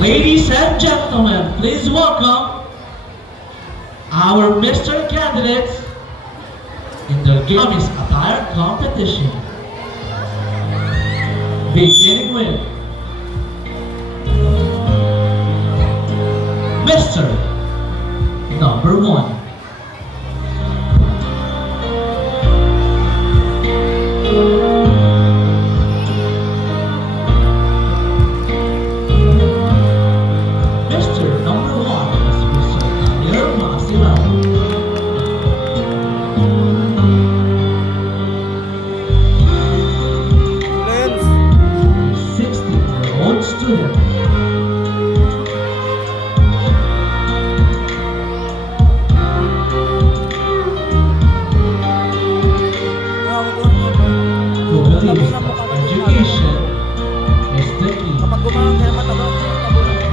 Ladies and gentlemen, please welcome our Mr. candidates in the Gummies Attire Competition. Beginning with Mr. Number 1. Mr. Number 1 is Mr. Javier Masilan. Lens. 16-year-old student. Who believes that education is the key. Kapag gumawang kaya matabang,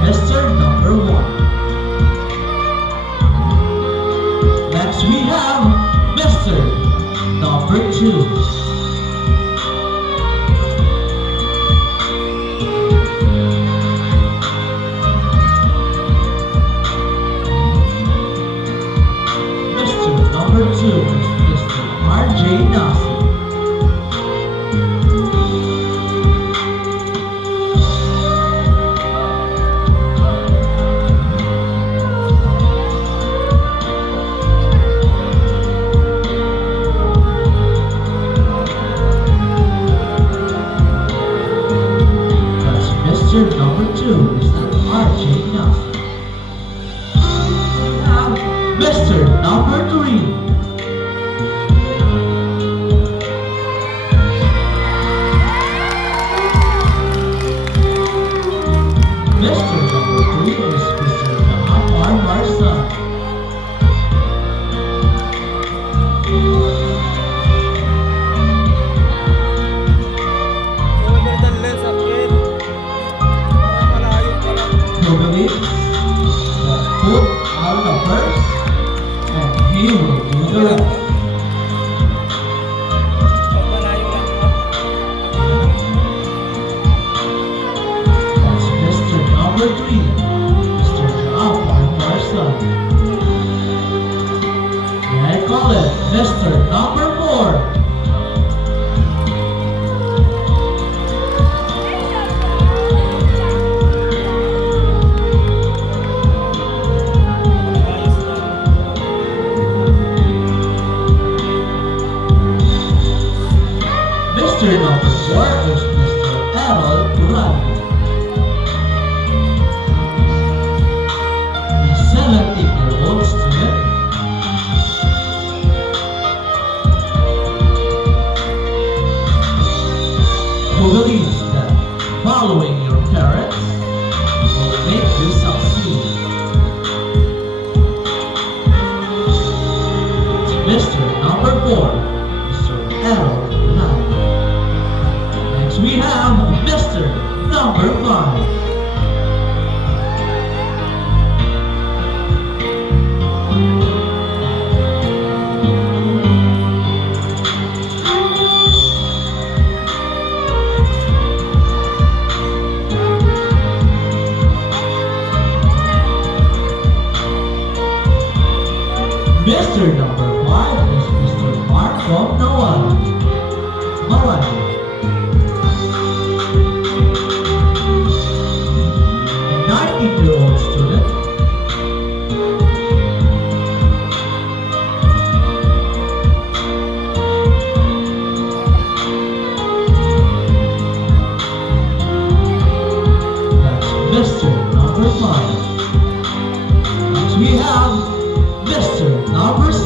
Mr. Number 1. Next we have Mr. Number 2. Mr. Number 2 is Mr. R.J. Nasi. That's Mr. Number 2, Mr. R.J. Nasi. Now, Mr. Number 3. Mr. Number 3 is Mr. Nahapar Marsan. Solid ang lens at gate. Parang malayo pa lang. Who believes that put out the first and he will do the rest. Pag malayo lang. That's Mr. Number 3, Mr. Nahapar Marsan. May I call it Mr. Number 4. Ayos lang. Mr. Number 4 is Mr. Errol Durante. A 17-year-old student. Who believes that following your parents will make you succeed. It's Mr. Number 4, Mr. Errol Durante. Next we have Mr. Number 5. Mr. Number 5 is Mr. Marco Noah. Malay. A 19-year-old student. That's Mr. Number 5. Next we have Mr. Number 6.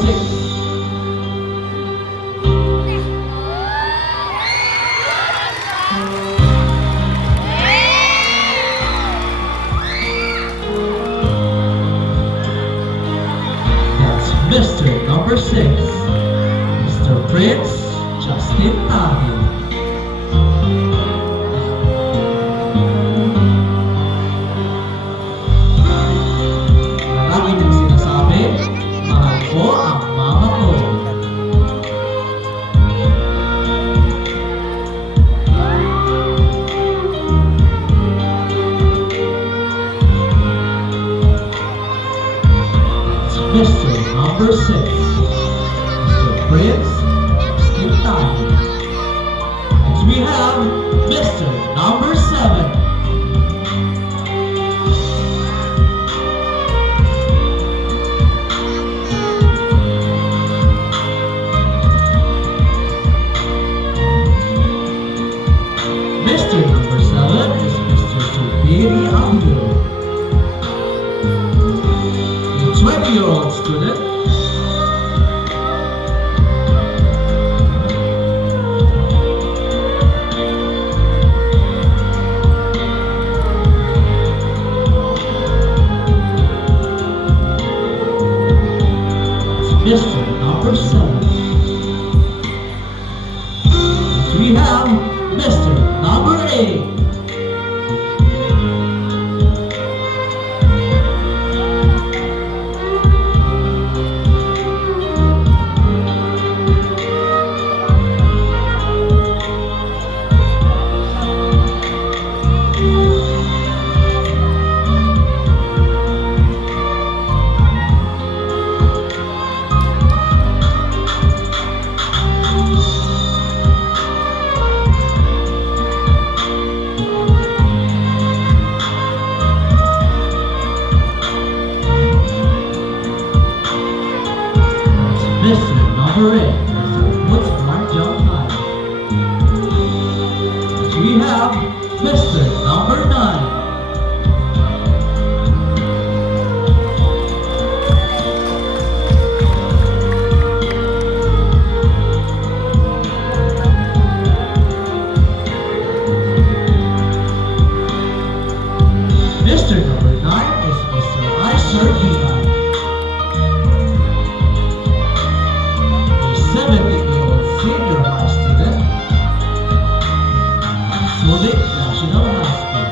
That's Mr. Number 6, Mr. Prince Justin Tahi. Lagi nang sinasabi, mahal ko ang mama ko. Mr. Number 6, Mr. Prince Quintana. Next we have Mr. Number 7, Mr. Number 7 is Mr. Supiri Abdul, a 20-year-old student. It's Mr. Number 7. Next we have Mr. Number 8. Mr. Number 8, Mr. Woodsmart John High. Next we have Mr. Number 9. Mr. Number 9 is Mr. Isher Vina, a 17-year-old senior high student at Subic National High School.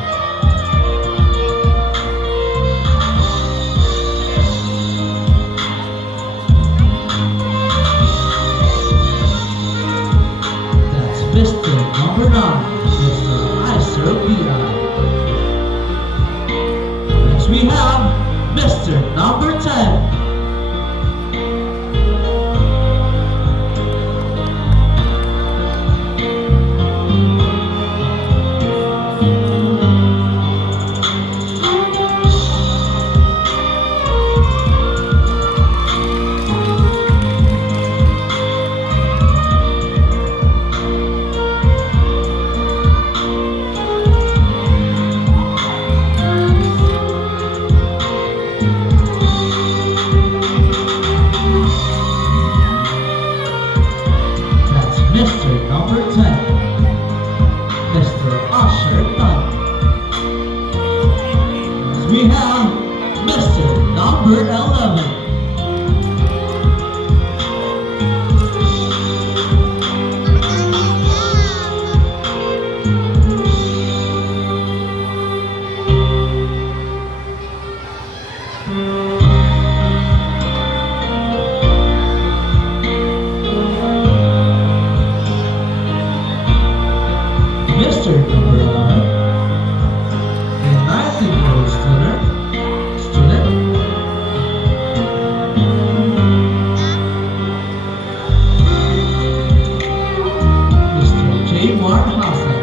That's Mr. Number 9, Mr. Isher Vina. Next we have Mr. Number 10. That's Mr. Number 10, Mr. Usher Dunn. Next we have Mr. Number 11. Mr. Number 11, a 19-year-old student, Mr. Jaymar Hassan.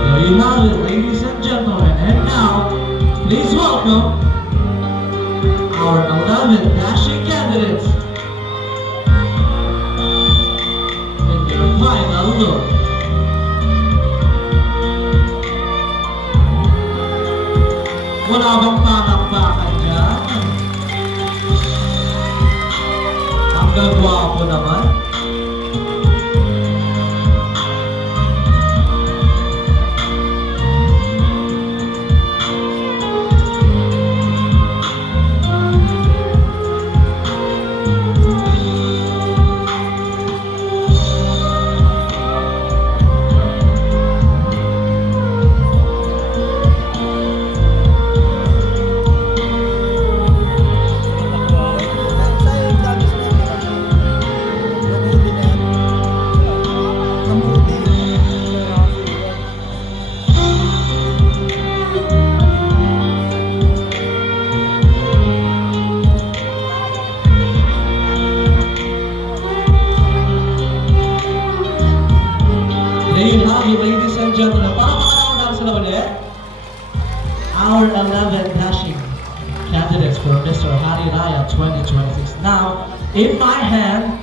There you have it, ladies and gentlemen, and now, please welcome our 11 dashing candidates in their final look. Wala bang palakpakan dyan? Ang gagwapo naman. have it, ladies and gentlemen. Para makalaman sila ulit. Our 11 dashing candidates for Mr. Hari Raya 2026. Now, in my hand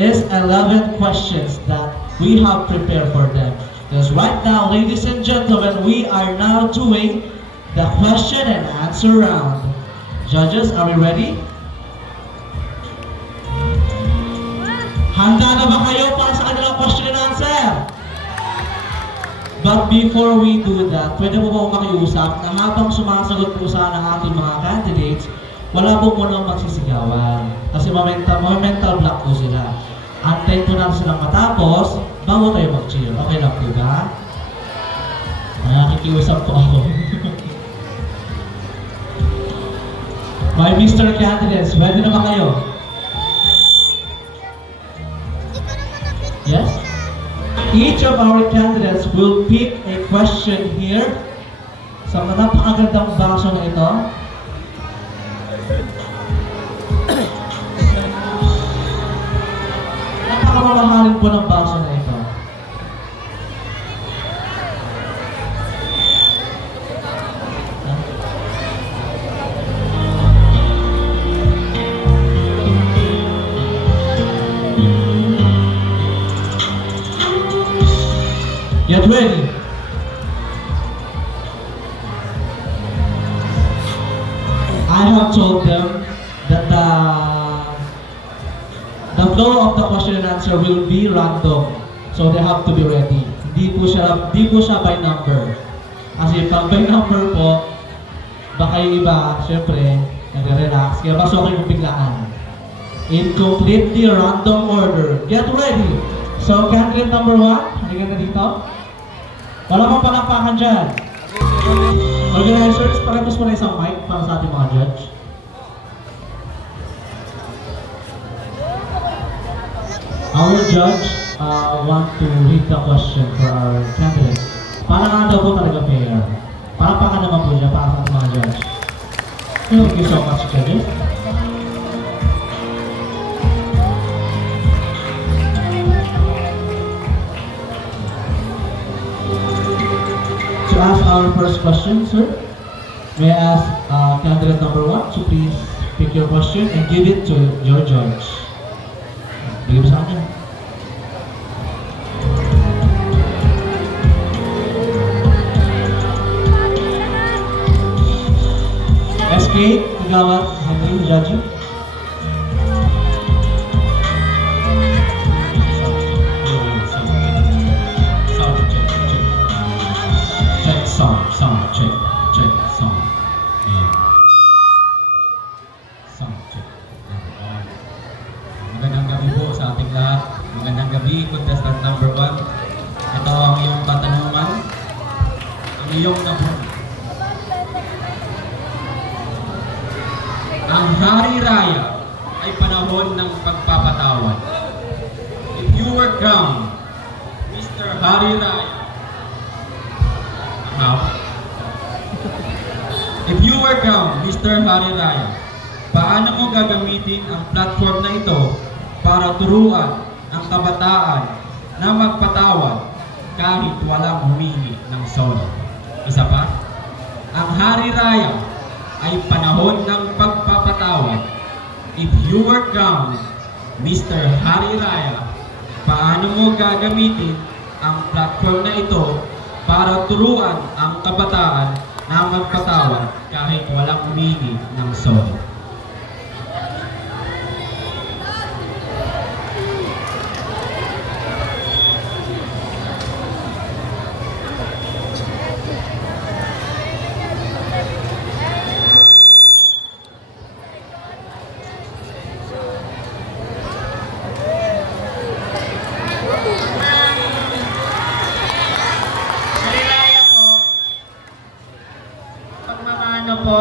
is 11 questions that we have prepared for them. Because right now, ladies and gentlemen, we are now doing the question and answer round. Judges, are we ready? Handa na ba kayo para sa kanilang question and answer? But before we do that, pwede po ba makiusap na habang sumasagot po sana ang ating mga candidates, wala po munang magsisigawan. Kasi mental block po sila. Antayin po natin silang matapos, bago tayo mag-cheer. Okay lang po ba? Nakikiusap po ako. My Mr. Candidates, pwede na ba kayo? Yes? Each of our candidates will pick a question here sa napakagandang baso na ito. Napakamamahalin po ng baso na ito. Get ready. I have told them that the flow of the question and answer will be random. So they have to be ready. Hindi po siya by number. Kasi pag by number po, baka yung iba, syempre, nagre-relax. Kaya baso kayo biglaan. In completely random order. Get ready. So, candidate number 1, halika na dito. Wala pang palakpakan dyan. Organizers, pakipos mo na isang mic para sa ating mga judge. Our judge want to read the question for our candidates. Para nga daw po talaga fair. Palakpakan naman po dyan para sa ating mga judge. Thank you so much, judges. To ask our first question, sir, may I ask candidate number 1 to please pick your question and give it to your judge. Bigay mo sa akin. SK, Kagawad, Henry, judge. Sound check, sound. Yeah. Sound check. Magandang gabi po sa ating lahat. Magandang gabi, contestant number 1. Ito ang iyong katanungan. Ang iyong number. Ang Hari Raya ay panahon ng pagpapatawad. If you were crowned Mr. Hari Raya, if you were crowned Mr. Hari Raya, paano mo gagamitin ang platform na ito para turuan ang kabataan na magpatawad kahit walang humingi ng sorry? Isa pa, ang Hari Raya ay panahon ng pagpapatawad. If you were crowned Mr. Hari Raya, paano mo gagamitin ang platform na ito para turuan ang kabataan na magpatawad kahit walang humingi ng sorry? Po,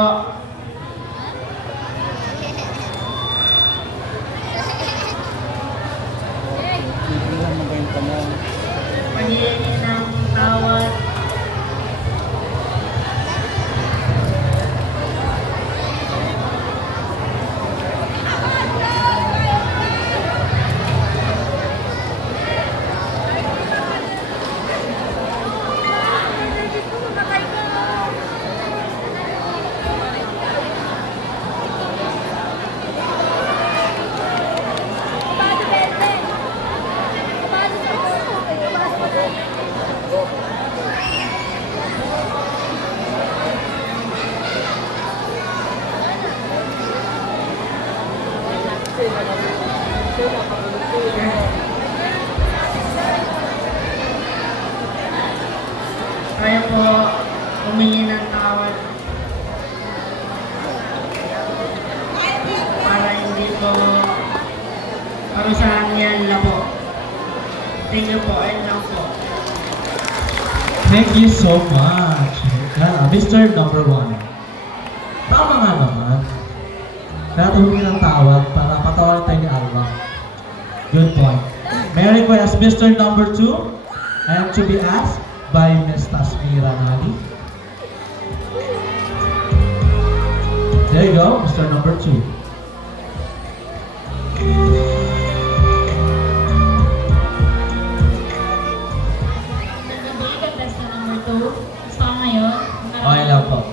Kaya po humingi ng tawad para hindi po parusahan yan lang po. Thank you po, ayun lang po. Thank you so much. Mr. Number 1. Tama nga naman. Kaya humingi ng tawad para patawarin tayo ni Alba. Good point. May I request Mr. Number 2 and to be asked by Ms. Tasmira Nali. There you go, Mr. Number 2. Gabi, contestant number 2. Gusto ko ngayon. Okay lang po.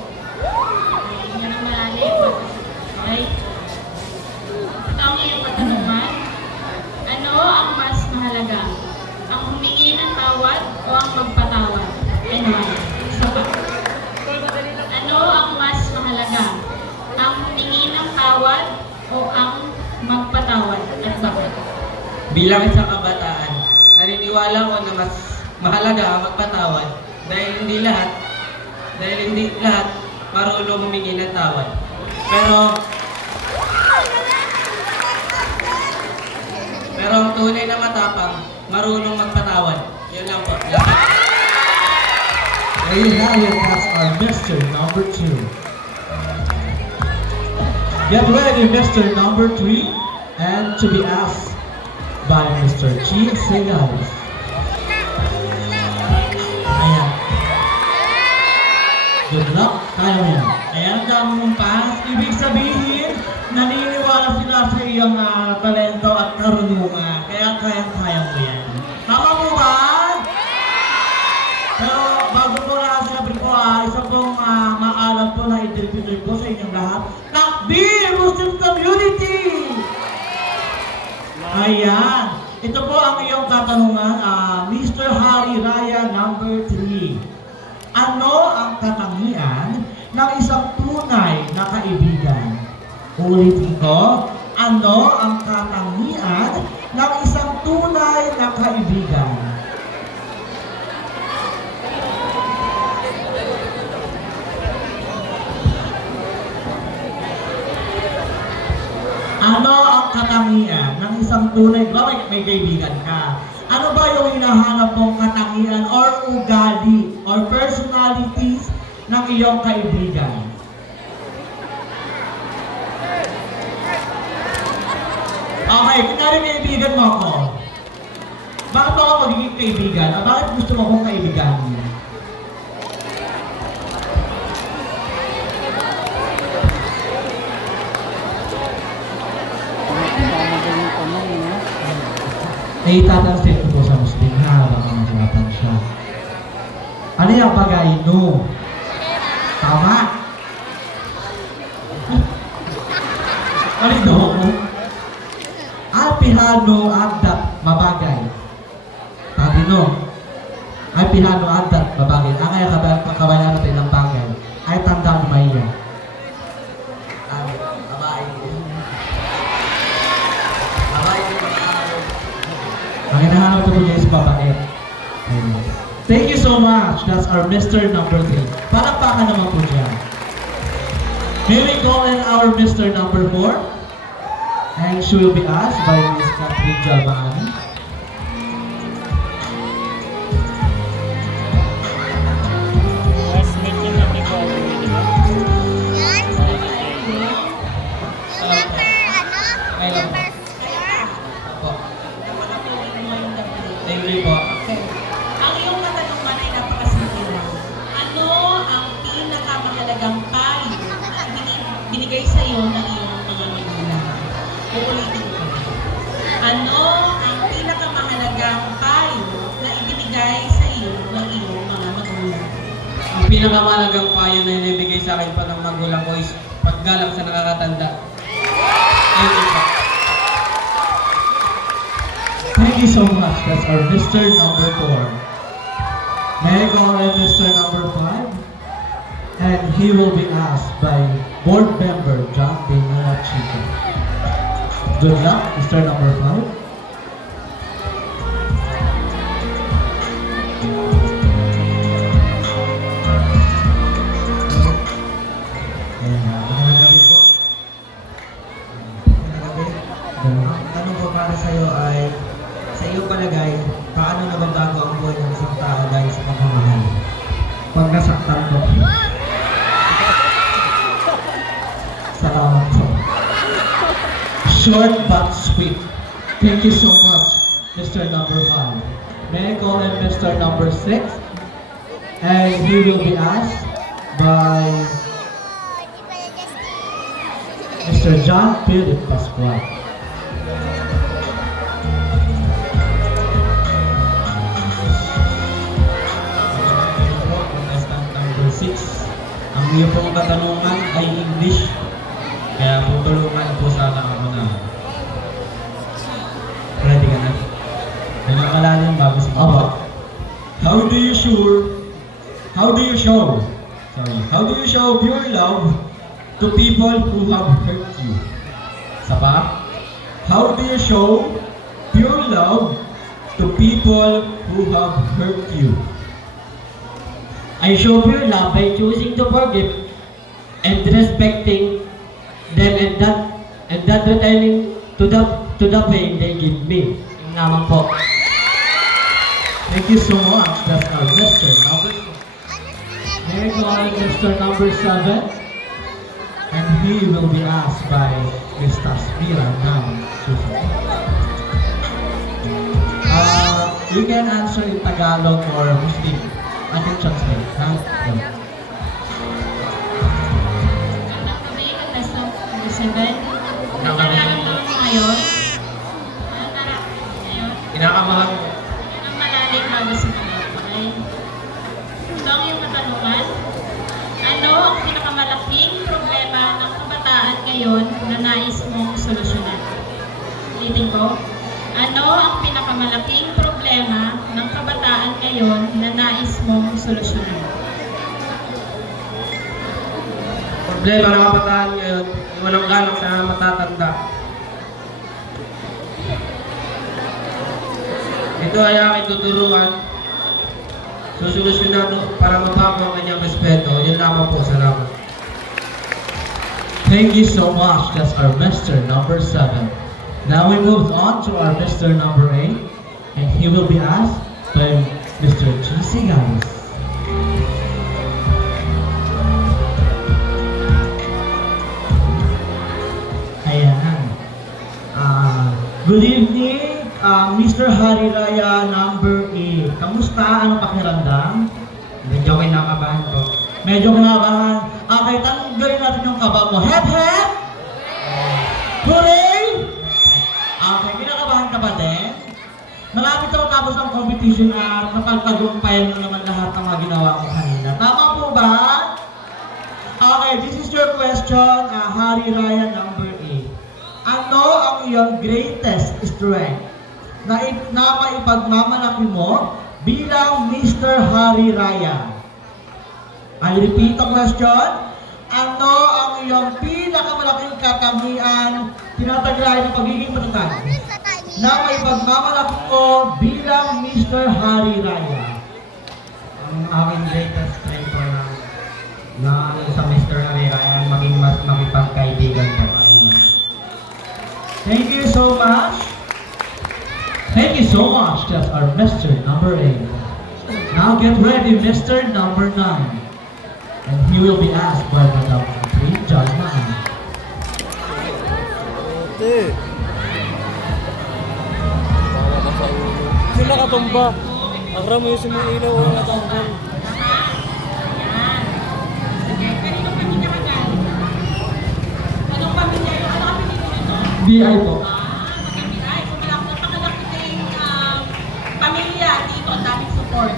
Hindi na malalim. Okay? Ito ang iyong katanungan. Ano ang mas mahalaga? Ang humingi ng tawad o ang magpatawad? And why? Isa pa. Ano ang mas mahalaga? Ang humingi ng tawad o ang magpatawad? At bakit? Bilang isang kabataan, naniniwala ko na mas mahalaga ang magpatawad dahil hindi lahat marunong humingi ng tawad. Pero ang tunay na matapang, marunong magpatawad. Yun lang po. Ladies and gentlemen, that's our Mr. Number 2. Get ready, Mr. Number 3, and to be asked by Mr. Chi Segalis. Ayan. Good luck, kaya mo yan. Ayan ang dami mong fans. Ibig sabihin, naniniwala sila sa iyong talento at karunungan. Kaya kaya mo yan. Tama mo ba? Pero bago po na sabi ko, isa pong maalam po na i-tribute ko sa inyong lahat. Takbir! Muslim Community! Ayan. Ito po ang iyong katanungan, Mr. Hari Raya number 3. Ano ang katangian ng isang tunay na kaibigan? Ulitin ko, ano ang katangian ng isang tunay na kaibigan? Ano ang katangian ng isang tunay? Ba may kaibigan ka? Ano ba yung hinahanap mong katangian or ugali or personalities ng iyong kaibigan? Okay, kunwari kaibigan mo ako. Bakit mo ako magiging kaibigan? Bakit gusto mo akong kaibigan? Naitatansin ko po sa Muslim ha, baka masungatan siya. Ano yung bagay? No. Tama. Ano ito? Alpihano adat mabagay. Sabi no. Alpihano adat mabagay. Ang ay kabayan natin ng bagay ay tanda lumaya. Ang hinahanap ko niya is babae. Ayun. Thank you so much. That's our Mr. Number 3. Palakpakan naman po dyan. May we call in our Mr. Number 4? And she will be asked by Ms. Catherine Jalmaani. Last meeting na ni Bob. Thank you po. Ang iyong katanungan ay napakasimple lang. Ano ang pinakamahalagang payo na binigay sa iyo ng iyong mga magulang? Uulitin ko. Ano ang pinakamahalagang payo na ibinigay sa iyo ng iyong mga magulang? Ang pinakamahalagang payo na inibigay sa akin pa ng magulang ko is paggalang sa nakakatanda. Thank you po. Thank you so much. That's our Mr. Number 4. May I call in Mr. number 5? And he will be asked by board member John Daniela Chico. Good luck, Mr. number 5. Magandang gabi po. Ang tanong ko para sa iyo ay, sa iyong palagay, paano nababago ang buhay ng isang tao dahil sa pagmamahal? Pag nasaktan ko. Salamat po. Short but sweet. Thank you so much, Mr. number 5. May I call in Mr. number 6? And he will be asked by Mr. John Philip Pascual. Contestant number 6. Ang iyo pong katanungan ay English. Kaya tutulungan po sana ako na. Ready ka na? Nagkakalalim bago si Apa. How do you show pure love to people who have hurt you? Isa pa? How do you show pure love to people who have hurt you? I show pure love by choosing to forgive and respecting them and that returning to the pain they give me. Yung naman po. Thank you so much. That's our Mr. number 6. May I call in Mr. number 7? And he will be asked by Ms. Tasmira now. You can answer in Tagalog or Muslim. I can translate. Huh? Yeah. Magandang gabi, contestant number 7. Ang nararamdaman mo ngayon? Ang nararamdaman mo ngayon? Kinakamahan ko. Ang malalim bago sa okay? Ito ang iyong katanungan. Ano ang pinakamalaking problema ng kabataan ngayon na nais mong solusyonan? Ulitin ko. Ano ang pinakamalaking problema ng kabataan ngayon na nais mong solusyonan? Problema ng kabataan ngayon, walang galang sa matatanda. Ito ay aking tuturuan. Susolusyonan para mabago ang kanyang respeto. Yun lamang po. Salamat. Thank you so much. That's our Mr. number 7. Now we move on to our Mr. number 8. And he will be asked by Mr. G.C. Gales. Ayan. Good evening, Mr. Hari Raya number 8. Kamusta? Anong pakiramdam? Medyo kinakabahan po. Medyo kinabahan. Okay, tanggalin natin yung kaba mo. Hep, hep! Hooray! Okay, kinakabahan ka ba din? Malapit na matapos ang competition at napagtagumpayan mo naman lahat ng mga ginawa ko kanina. Tama po ba? Okay, this is your question, Hari Raya number 8. Ano ang iyong greatest strength na maipagmamalaki mo bilang Mr. Hari Raya? I repeat the question. Ano ang iyong pinakamalaking katangian, tinataglay ng pagiging matatag, na maipagmamalaki mo bilang Mr. Hari Raya? Ang aking greatest strength po na sa Mr. Herrera ay maging mas makipagkaibigan po. Thank you so much. Thank you so much. That's our Mr. number 8. Now get ready, Mr. number 9. And he will be asked by Madam 3, Judge Maan. Sila nakatumba. Ang ramo yung sumiilaw o natanggal. Sige, kanino pamilya ka galing? Anong pamilya yun? Ano kami dito nito? BI po. Magkabigay. So, napakalaki din pamilya dito. Ang daming support.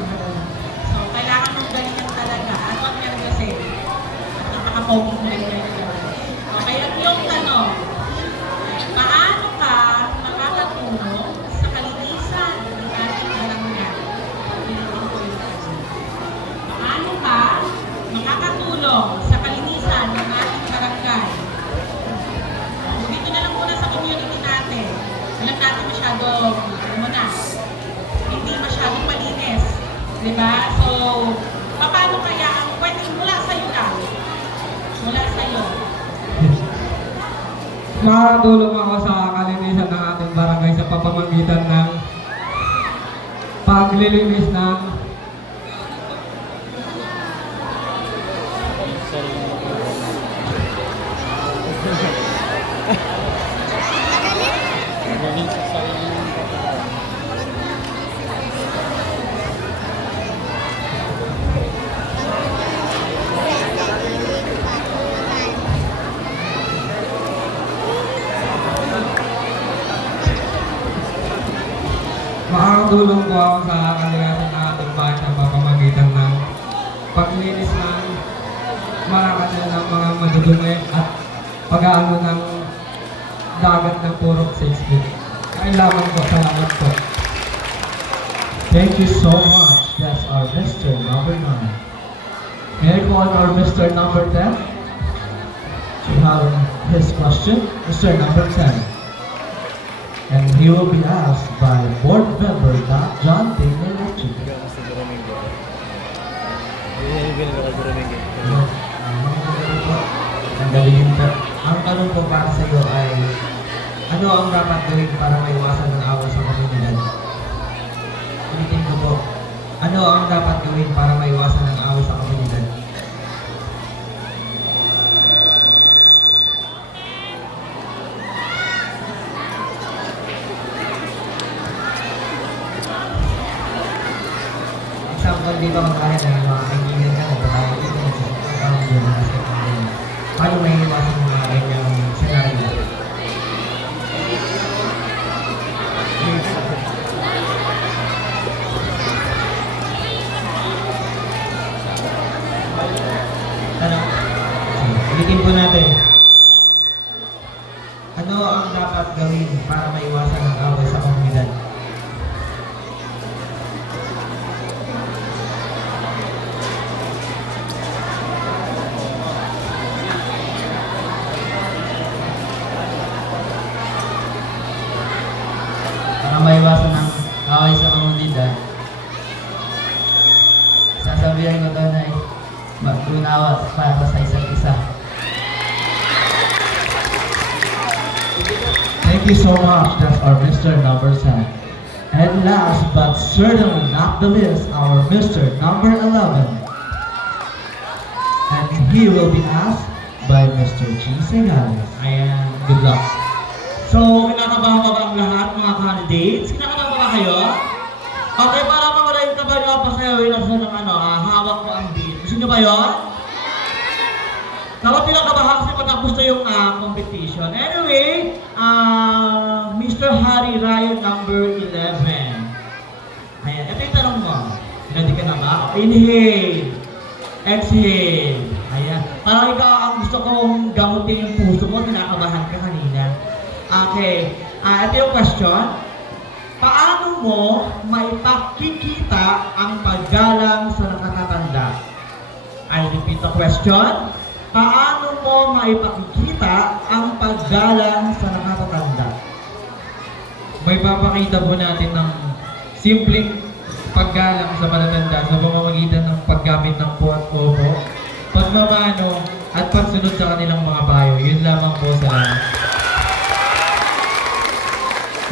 So, kailangan mong galingan talaga. Ano ang meron kasi? At napaka-focus na rin yun. Okay, at yung tanong, paano ka makakatulong sa kalinisan ng ating barangay? Di ba? So, paano kaya ang pwedeng mula sa'yo lang? Mula sa'yo. Makakatulong ako sa kalinisan ng ating barangay sa pamamagitan ng paglilinis ng Magaling sa sarili ng katawan. makakatulong po ako sa kalinisan ng ating bahay sa pamamagitan ng paglinis ng marakasan ng mga madudumi at pag-aano ng dagat ng purok sa islit. Kailangan po, salamat po. Thank you so much. That's our Mr. number 9. May I call our Mr. number 10 to have his question? Mr. number 10. And he will be asked by board member John Daniel Lechi. Sa Domingo. Hindi na Domingo. Ang galing po. Ang tanong po para sa iyo ay, ano ang dapat gawin para maiwasan ng away sa komunidad? Ulitin ko po. Ano ang dapat gawin para maiwasan ng away sa komunidad? Example dito kung kaya na mga kaibigan ka, nagbabayo dito, nagsasabi ka, paano may iwasan ng mga ganyang senaryo? Ano? Ulitin po natin. Ano ang dapat gawin para maiwasan ng away sa komunidad? Para maiwasan ng away sa komunidad, sasabihin ko doon ay mag-unawa para sa isa't isa. Thank you so much. That's our Mr. number 10. And last but certainly not the least, our Mr. number 11. And he will be asked by Mr. G. Segales. Ayan. Good luck. So, kinakabahan ba ang lahat mga candidates? Kinakabahan ba kayo? Okay, para mawala yung kaba nyo, pasayawin ako ng hawak ko ang beat. Gusto nyo ba yun? Dapat pinakabahan kasi patapos na yung competition. Anyway, Mr. Harry Ryan number 11. Ayan, ito yung tanong mo. Ready ka na ba? Inhale. Exhale. Ayan. Parang ikaw ang gusto kong gamutin yung puso mo, kinakabahan ka kanina. Okay. Ito yung question. Paano mo maipakikita ang paggalang sa nakatatanda? I repeat the question. Paano mo maipakikita ang paggalang sa nakatatanda? May papakita po natin ng simpleng paggalang sa matatanda sa pamamagitan ng paggamit ng po at opo, pagmamano, at pagsunod sa kanilang mga payo. Yun lamang po, salamat.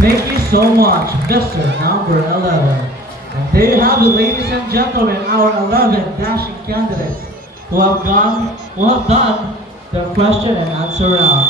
Thank you so much, Mr. number 11. And there you have it, ladies and gentlemen, our 11 dashing candidates who have done the question and answer round.